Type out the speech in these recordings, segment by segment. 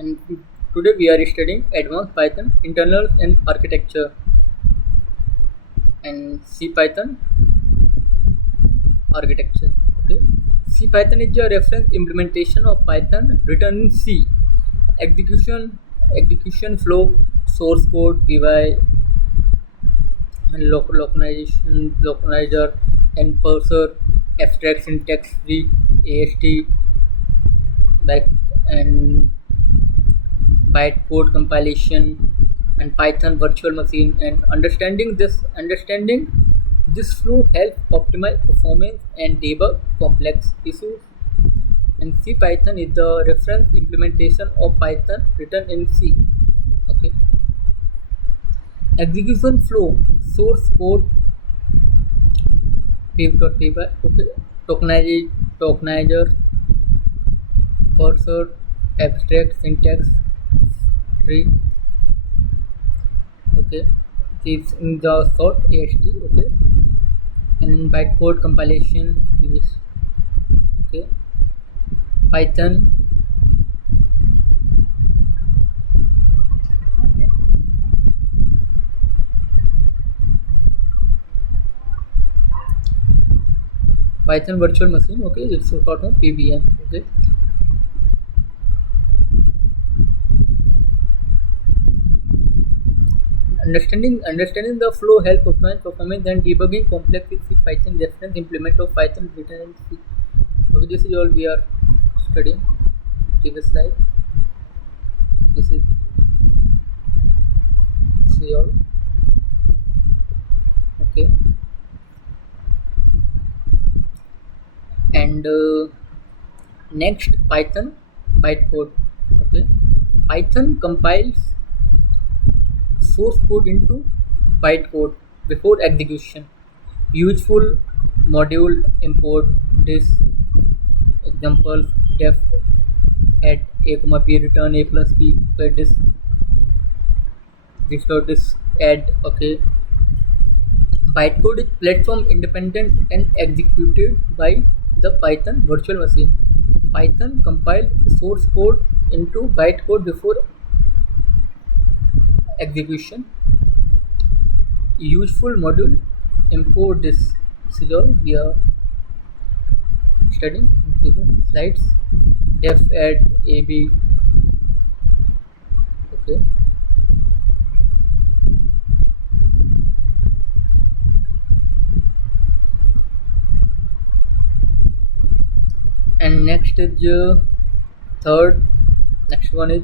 and today we are studying advanced Python internals and architecture and C Python architecture. Okay, C Python is a reference implementation of Python written in C. Execution flow, source code, PY, and localizer, and parser, abstract syntax tree, AST, back and bytecode compilation and Python virtual machine. And understanding this flow helps optimize performance and debug complex issues. And C Python is the reference implementation of Python written in C. Okay. Execution flow, source code, pip.py, okay, tokenizer, parser, abstract syntax tree, okay, is in the short AST, okay, and bytecode compilation is okay. Python virtual machine, okay, it's short of PVM, okay. Understanding the flow help optimize performance and debugging complex C Python reference implement of Python written in C. Okay, this is all we are studying. Previous slide. This is all. Okay, and next Python bytecode. Okay, Python compiles source code into bytecode before execution. Useful module import this examples def at a comma b return a plus b where this dot this add. Okay, bytecode is platform independent and executed by the Python virtual machine. Python compiled source code into bytecode before execution. Useful module import this. This is all we are studying. Slides def add ab. Okay, and next is third. Next one is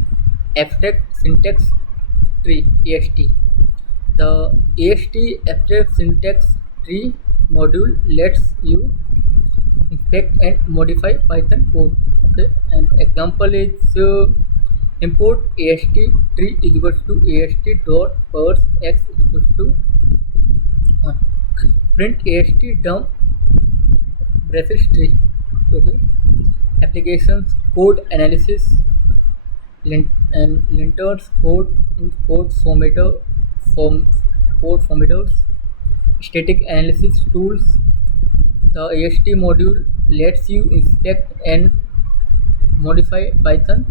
abstract syntax tree, AST. The AST abstract syntax tree module lets you inspect and modify Python code. Okay, and example is import AST tree is equals to AST dot parse x is equals to 1. Print AST dump braces tree. Okay, applications code analysis and linters code in code formators, static analysis tools. The AST module lets you inspect and modify Python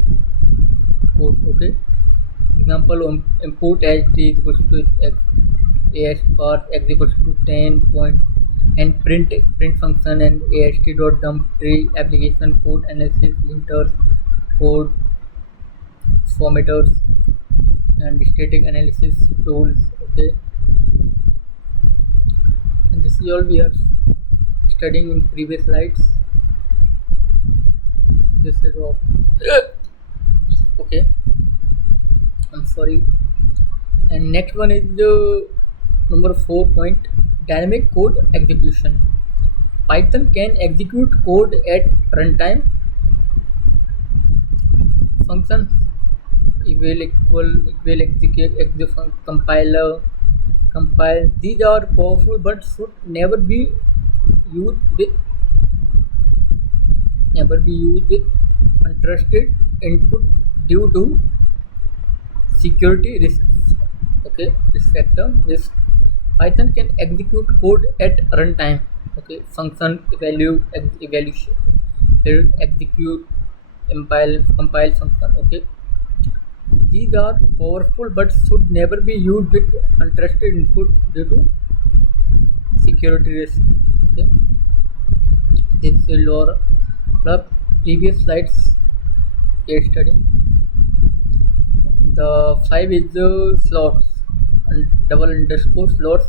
code. Okay, example import AST is equals to AS parse x equals to 10 point and print function and AST dot dump tree application code analysis linters code formators and static analysis tools. Okay, and this is all we are studying in previous slides. This is all. Okay, I'm sorry. And next one is the number 4 point, dynamic code execution. Python can execute code at runtime. Functions will execute compile. These are powerful but should never be used with untrusted input due to security risks. Okay, risk. Python can execute code at runtime. Okay, function evaluation, execute compile function. Okay, These are powerful but should never be used with untrusted input due to security risk. Okay, this will or the previous slides case study. The five is the slots and double underscore slots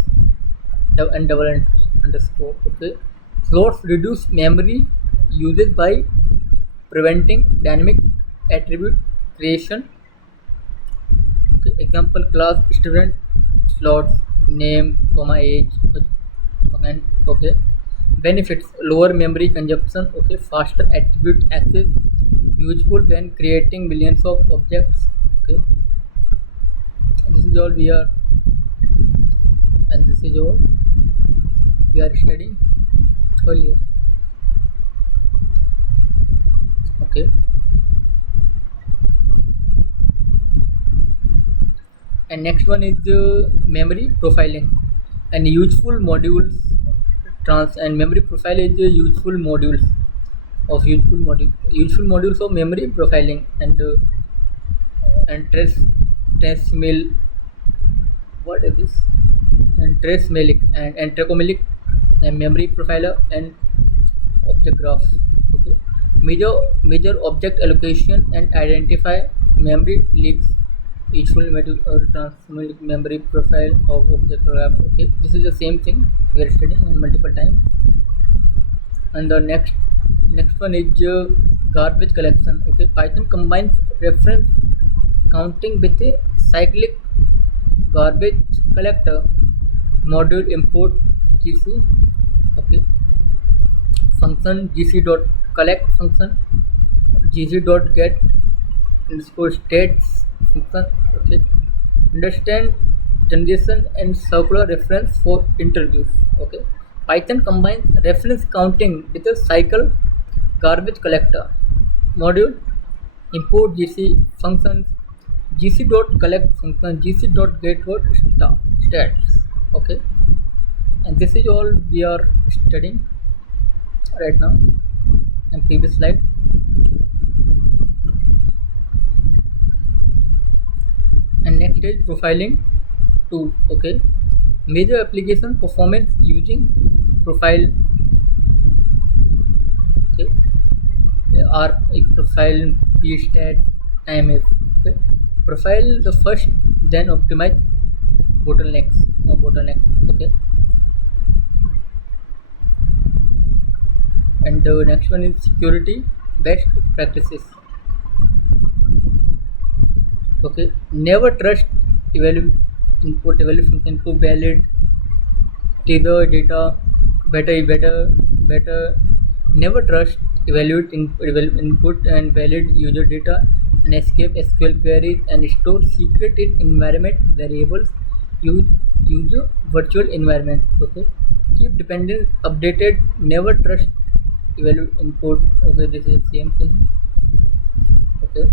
and double underscore. Okay, slots reduce memory usage by preventing dynamic attribute creation. Okay, example class student slots name comma age and okay benefits lower memory consumption. Okay, faster attribute access useful when creating millions of objects. Okay, this is all we are and this is all we are studying earlier. Okay, and next one is memory profiling and useful modules trans and memory profile is useful modules of memory profiling and trace mail what is this and trace mailing and tracomelic and memory profiler and object graphs. Okay, major object allocation and identify memory leaks useful transmit memory profile of object graph. Okay, this is the same thing we are studying in multiple times. And the next one is garbage collection. Okay, Python combines reference counting with a cyclic garbage collector module import gc. Okay, function gc dot collect function gc dot get underscore states function. Okay, understand generation and circular reference for interviews. Okay, Python combines reference counting with a cycle garbage collector module import gc functions gc dot collect function gc dot get dot stats. Okay, and this is all we are studying right now and previous slide. And next is profiling tool. Okay, major application performance using profile. Okay, are profile pstat imf. Okay, profile the first then optimize bottlenecks. Okay, and the next one is security best practices. Okay, never trust input function to valid teaser data better never trust evaluate input and valid user data and escape SQL queries and store secret in environment variables. Use a virtual environment. Okay, keep dependence updated, never trust evaluate input. Okay, this is the same thing. Okay,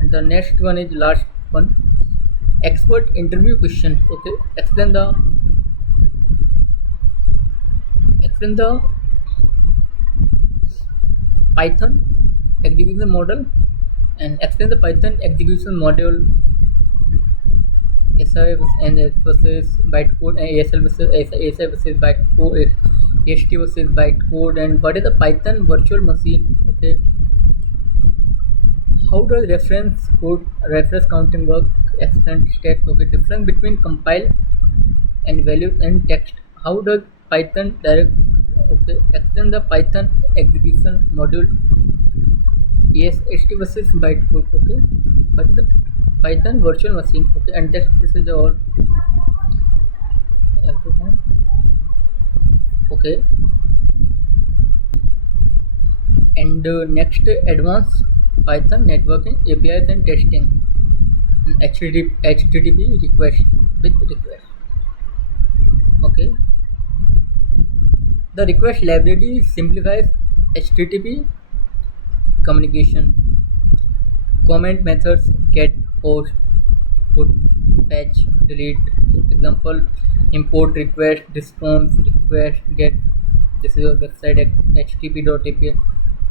and the next one is last one, expert interview question. Okay, explain the Python execution model and explain the Python execution module SI versus bytecode and ASL versus ASI versus bytecode, AST versus bytecode, and what is the Python virtual machine. Okay, how does reference counting work? Explain state. Okay, difference between compile and value and text. How does Python direct? Okay, explain the Python execution module. Yes, AST versus bytecode. Okay, what is the Python virtual machine. Okay, and this is all. Okay, and next advanced Python networking APIs and testing. HTTP request with request. Okay, the request library simplifies HTTP communication. Comment methods get, post, put, fetch, delete. Example import request, response request, get. This is your website at http.apl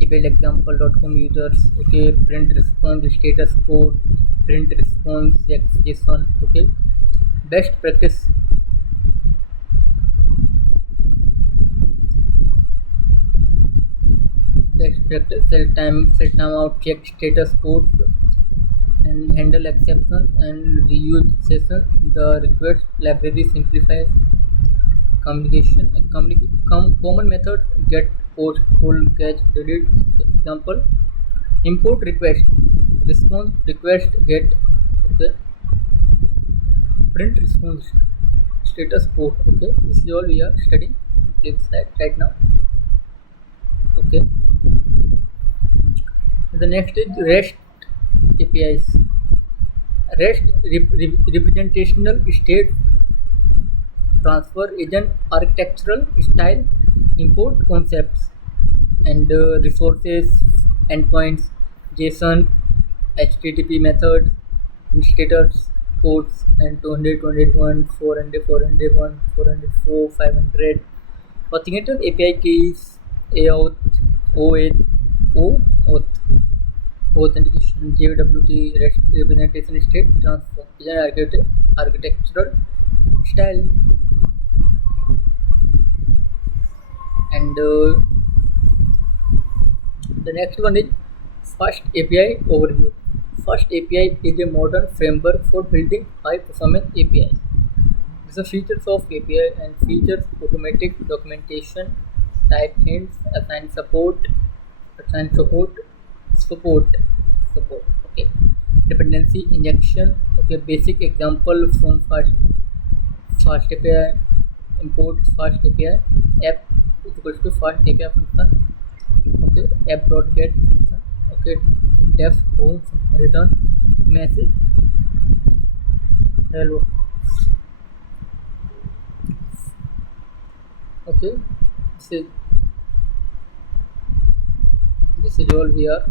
example.com users. Okay, print response status code print response JSON. Okay, best practice. Best practice: set time out, check status codes, and handle exceptions and reuse sessions. The request library simplifies communication. Common methods: get, post, pull, catch, delete. Example: import request, response request get. Okay, print response status code. Okay, this is all we are studying. Please slide right now. Okay, the next is REST APIs. REST representational state transfer is an architectural style import concepts and resources, endpoints, JSON, HTTP methods, status codes, and 200, 201, 400, 401, 404, 500. Authenticator API keys, AOAuth, OAuth, authentication, JWT, REST representation state transfer is an architectural style. And the next one is Fast API overview. Fast API is a modern framework for building high performance APIs. The features of API and features automatic documentation, type hints, support. Okay. Dependency injection. Okay. Basic example from Fast API. Import Fast API. App is equals to Fast API function. Okay, app.get function. Okay, def home return message hello. Okay, this is all we are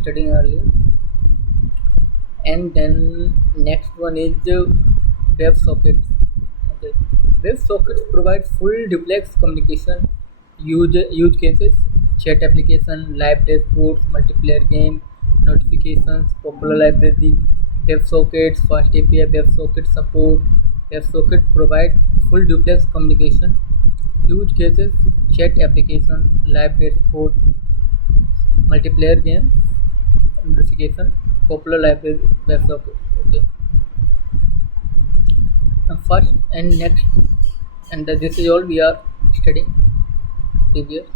studying earlier. And then next one is WebSockets. Okay, WebSockets provide full duplex communication use cases: chat application, live dashboards, multiplayer game, notifications, popular library. WebSockets, Fast API, WebSocket support. WebSocket provide full duplex communication use cases: chat application, live dashboard, multiplayer game, notification, popular library. WebSocket. Okay. And first and next, and this is all we are studying previous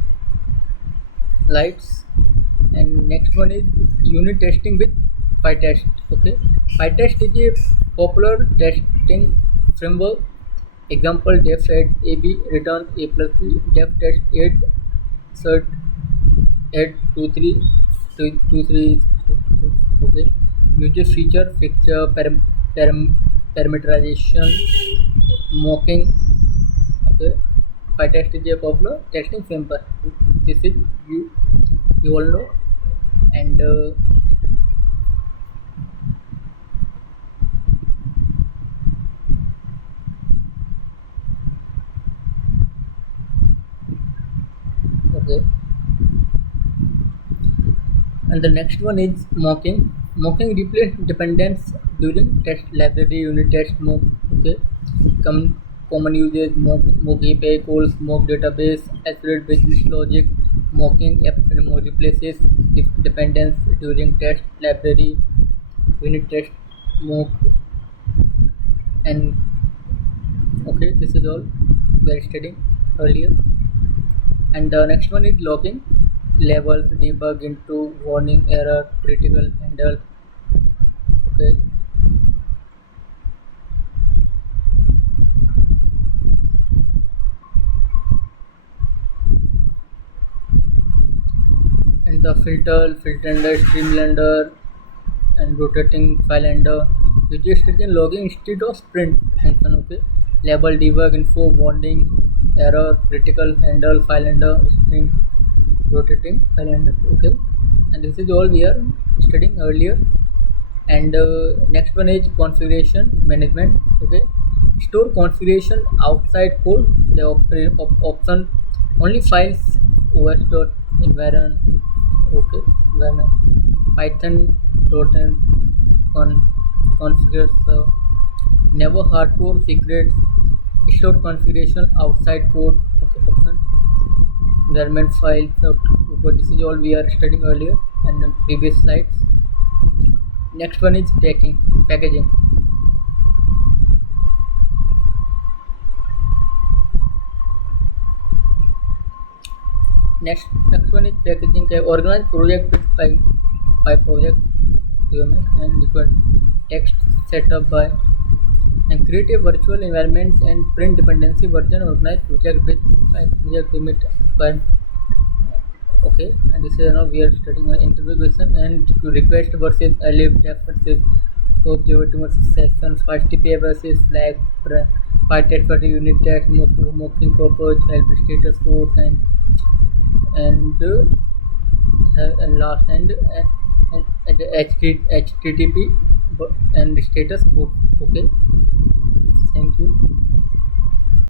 slides. And next one is unit testing with PyTest. Okay, PyTest is a popular testing framework. Example: def add AB return A plus B, def test add cert add 23. Okay, user feature fixture parameterization, mocking. Okay, PyTest is a popular testing framework. This is you all know. And okay, and the next one is mocking. Mocking replace dependence during test library unit test mock. Okay, common uses: mock API calls, mock database, accurate business logic. Mocking replaces dependence during test library unit test mock. And okay, this is all we are studying earlier. And the next one is logging: levels, debug, into, warning, error, critical, handle. Okay, and the filter streamlander, and rotating file ender. You just can logging instead of sprint function. Okay, label, debug, info, warning, error, critical, handle, file ender, stream, rotating file ender. Okay, and this is all we are studying earlier. And next one is configuration management. Okay, store configuration outside code. The option only files os.environ. Okay, environment, python .NET configure server. Never hardcode secrets. Stored configuration outside code. Okay, option. Environment files. Okay, this is all we are studying earlier and in previous slides. Next one is packaging. Next one is packaging. Organize project by project and required text setup by and create a virtual environments and print dependency version. Organize project with by project limit by okay. And this is now we are studying interview question and request versus alif def versus scope JavaScript versus sessions HTTP versus flag pytest for the unit test mocking purpose help status codes and last and HTTP and status code. Okay.